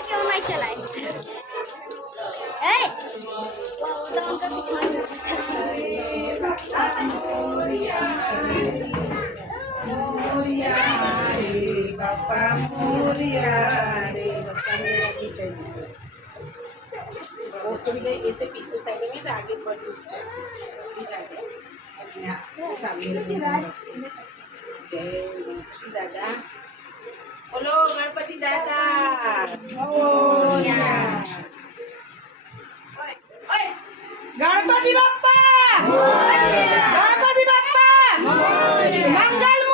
क्यों नहीं चलाए? तो उनका बाप्पा मोरिया रे ऐसे पीछे साइड में आगे बढ़ जय दादा बोलो गणपति दादा गणपति बाप्पा गणपति बाप्पा मंगल